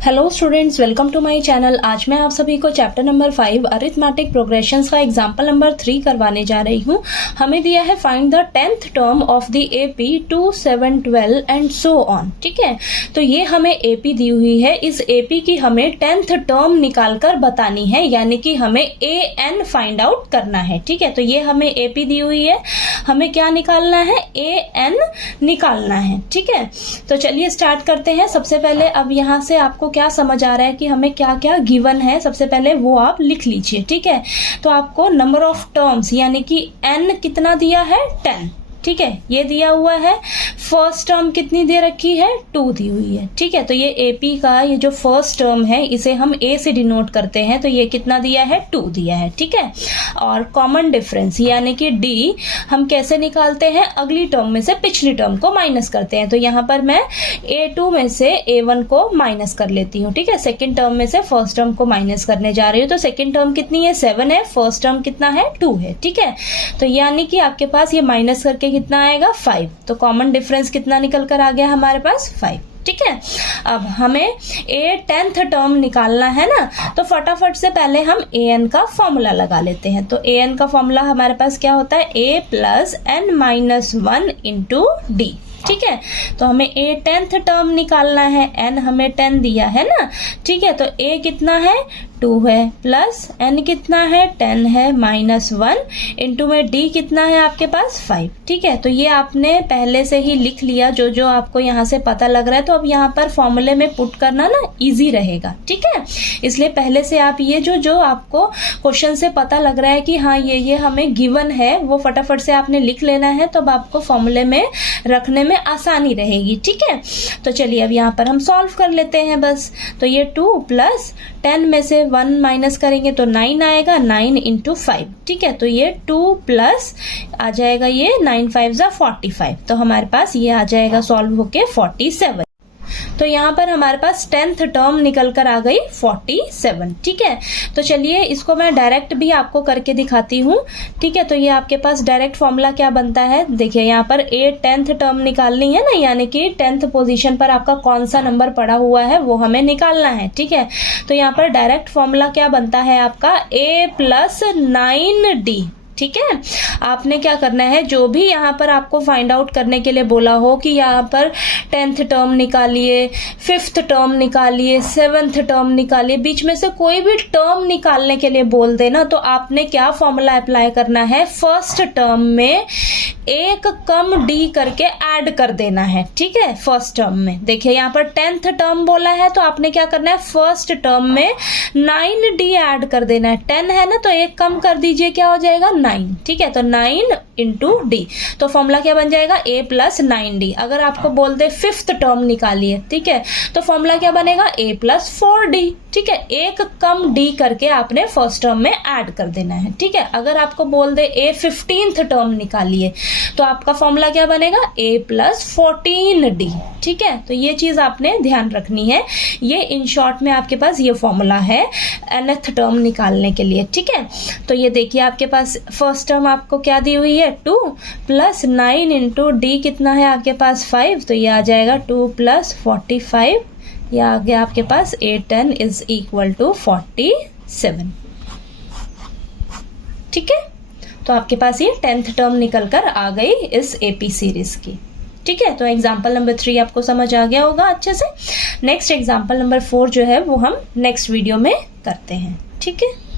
Hello students, welcome to my channel. आज मैं आप सभी को चैप्टर नंबर 5 अरिथमेटिक प्रोग्रेशंस का एग्जांपल नंबर 3 करवाने जा रही हूँ। हमें दिया है find the 10th term of the AP 2, 7, 12 and so on. ठीक है, तो ये हमें एपी दी हुई है। इस एपी की हमें 10th टर्म निकालकर बतानी है, यानी कि हमें ए एन फाइंड आउट करना है। ठीक है, तो ये हमें एपी दी हुई है, हमें क्या निकालना है, ए एन निकालना है। ठीक है, तो चलिए स्टार्ट करते हैं। सबसे पहले अब यहाँ से आपको क्या समझ आ रहा है कि हमें क्या क्या गिवन है, सबसे पहले वो आप लिख लीजिए। ठीक है, तो आपको नंबर ऑफ टर्म्स यानी कि n कितना दिया है, 10। ठीक है, ये दिया हुआ है। फर्स्ट टर्म कितनी दे रखी है, 2 दी हुई है। ठीक है, तो ये एपी का ये जो फर्स्ट टर्म है इसे हम ए से डिनोट करते हैं, तो ये कितना दिया है, 2 दिया है। ठीक है, और कॉमन डिफरेंस यानी कि डी हम कैसे निकालते हैं, अगली टर्म में से पिछली टर्म को माइनस करते हैं। तो यहाँ पर मैं A2 में से A1 को माइनस कर लेती हूँ। ठीक है, सेकेंड टर्म में से फर्स्ट टर्म को माइनस करने जा रही हूँ। तो सेकेंड टर्म कितनी है, 7 है, फर्स्ट टर्म कितना है, 2 है। ठीक है, तो यानी कि आपके पास ये माइनस करके कितना आएगा, 5। तो कॉमन डिफरेंस कितना निकल कर आ गया हमारे पास, 5। ठीक है, अब हमें A10th टर्म निकालना है ना, तो फटाफट से पहले हम an का फॉर्मूला लगा लेते हैं। तो an का फॉर्मूला हमारे पास क्या होता है, a plus n minus 1 into D. ठीक है, तो हमें A10th टर्म निकालना है, n हमें 10 दिया है ना। ठीक है, तो a कितना है, 2 है, प्लस n कितना है, 10 है, माइनस 1 इंटू में d कितना है आपके पास, 5। ठीक है, तो ये आपने पहले से ही लिख लिया जो जो आपको यहाँ से पता लग रहा है। तो अब यहाँ पर फॉर्मूले में पुट करना ना इजी रहेगा। ठीक है, इसलिए पहले से आप ये जो जो आपको क्वेश्चन से पता लग रहा है कि हाँ ये हमें गिवन है, वो फटाफट से आपने लिख लेना है, तो अब आपको फॉर्मूले में रखने में आसानी रहेगी। ठीक है, तो चलिए अब यहाँ पर हम सॉल्व कर लेते हैं बस। तो ये 2 प्लस 10 में से 1 माइनस करेंगे तो 9 आएगा, 9 इंटू 5। ठीक है, तो ये 2 प्लस आ जाएगा ये 9 5 जा 45। तो हमारे पास ये आ जाएगा सॉल्व होके 47। तो यहाँ पर हमारे पास 10th टर्म निकल कर आ गई 47। ठीक है, तो चलिए इसको मैं डायरेक्ट भी आपको करके दिखाती हूँ। ठीक है, तो ये आपके पास डायरेक्ट फॉर्मूला क्या बनता है, देखिए यहाँ पर A10th टर्म निकालनी है ना, यानी कि 10th पोजीशन पर आपका कौन सा नंबर पड़ा हुआ है वो हमें निकालना है। ठीक है, तो यहाँ पर डायरेक्ट फॉर्मूला क्या बनता है आपका, A प्लस 9D। ठीक है, आपने क्या करना है, जो भी यहाँ पर आपको फाइंड आउट करने के लिए बोला हो कि यहाँ पर 10th टर्म निकालिए, 5th टर्म निकालिए, 7th टर्म निकालिए, बीच में से कोई भी टर्म निकालने के लिए बोल देना, तो आपने क्या फॉर्मूला अप्लाई करना है, फर्स्ट टर्म में एक कम डी करके ऐड कर देना है। ठीक है, फर्स्ट टर्म में देखिए यहाँ पर 10th टर्म बोला है, तो आपने क्या करना है, फर्स्ट टर्म में 9D ऐड कर देना है। 10 है ना, तो एक कम कर दीजिए, क्या हो जाएगा, 9। ठीक है, तो 9 इंटू डी, तो फॉर्मूला क्या बन जाएगा, a प्लस 9D। अगर आपको बोल दे 5th टर्म निकालिए, ठीक है, तो फॉर्मूला क्या बनेगा, a प्लस 4D। ठीक है, एक कम d करके आपने फर्स्ट टर्म में ऐड कर देना है। ठीक है, अगर आपको बोल दे a 15th टर्म निकालिए, तो आपका फॉर्मूला क्या बनेगा, a प्लस 14D। ठीक है, तो ये चीज आपने ध्यान रखनी है। ये इन शॉर्ट में आपके पास ये फॉर्मूला है nth टर्म निकालने के लिए। ठीक है, तो ये देखिए आपके पास फर्स्ट टर्म आपको क्या दी हुई है, 2 प्लस 9 इंटू डी कितना है आपके पास, 5। तो ये आ जाएगा 2 प्लस 45, ये आ गया आपके पास A10 इज इक्वल टू 47। ठीक है, तो आपके पास ये 10th टर्म निकल कर आ गई इस एपी सीरीज की। ठीक है, तो एग्जाम्पल नंबर 3 आपको समझ आ गया होगा अच्छे से। नेक्स्ट एग्जाम्पल नंबर 4 जो है वो हम नेक्स्ट वीडियो में करते हैं। ठीक है।